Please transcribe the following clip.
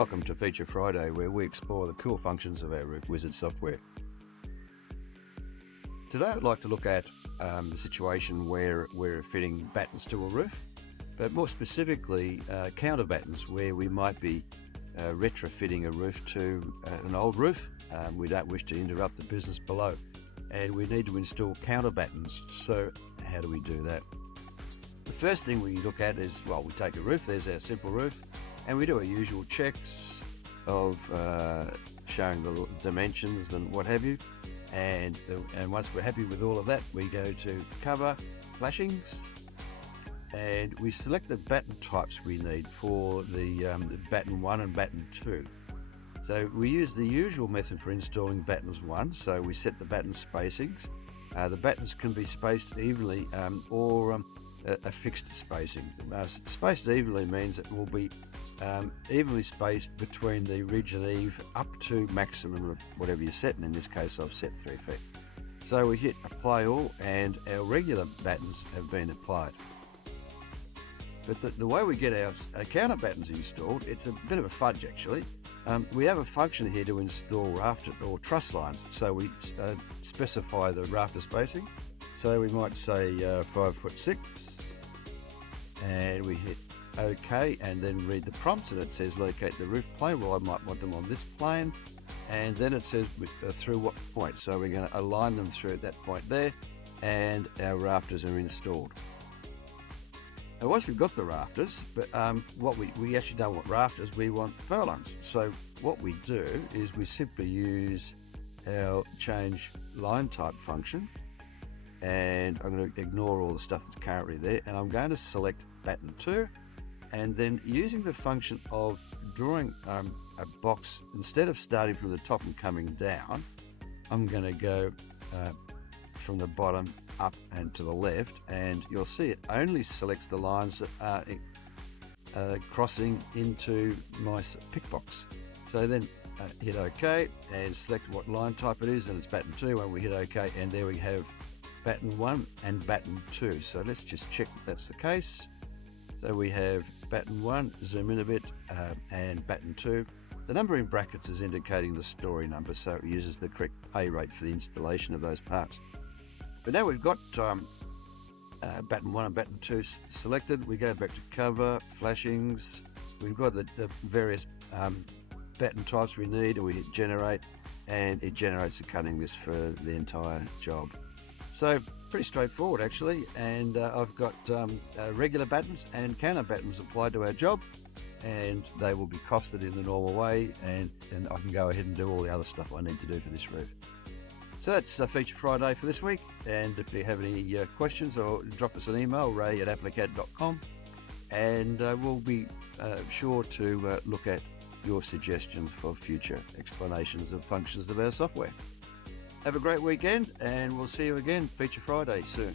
Welcome to Feature Friday, where we explore the cool functions of our Roof Wizard software. Today I'd like to look at the situation where we're fitting battens to a roof, but more specifically counter battens, where we might be retrofitting a roof to an old roof. We don't wish to interrupt the business below, and we need to install counter battens. So how do we do that? The first thing we look at is, well, we take a roof, there's our simple roof, and we do our usual checks of showing the dimensions and what have you. And once we're happy with all of that, we go to cover, flashings, and we select the batten types we need for the batten 1 and batten 2. So we use the usual method for installing battens 1, so we set the batten spacings. The battens can be spaced evenly or a fixed spacing. Spaced evenly means it will be evenly spaced between the ridge and eave up to maximum of whatever you're setting. In this case, I've set 3 feet. So we hit apply all, and our regular battens have been applied. But the way we get our counter battens installed, it's a bit of a fudge actually. We have a function here to install rafter or truss lines. So we specify the rafter spacing. So we might say 5'6", and we hit OK, and then read the prompts, and it says locate the roof plane. Well, I might want them on this plane, and then it says through what point. So we're going to align them through at that point there, and our rafters are installed. Now, once we've got the rafters, but what we actually don't want rafters, we want furlongs. So what we do is we simply use our change line type function, and I'm going to ignore all the stuff that's currently there, and I'm going to select batten 2, and then using the function of drawing a box, instead of starting from the top and coming down, I'm going to go from the bottom up and to the left, and you'll see it only selects the lines that are crossing into my pick box. So then hit OK and select what line type it is, and it's batten 2, and we hit OK, and there we have batten 1 and batten 2. So let's just check that that's the case. So we have batten 1, zoom in a bit, and batten 2. The number in brackets is indicating the story number, so it uses the correct pay rate for the installation of those parts. But now we've got batten 1 and batten 2 selected, we go back to cover, flashings, we've got the various batten types we need, and we hit generate, and it generates a cutting list for the entire job. So pretty straightforward actually, and I've got regular battens and counter battens applied to our job, and they will be costed in the normal way, and I can go ahead and do all the other stuff I need to do for this roof. So that's Feature Friday for this week, and if you have any questions, or drop us an email, ray@applicad.com, and we'll be sure to look at your suggestions for future explanations of functions of our software. Have a great weekend, and we'll see you again Feature Friday soon.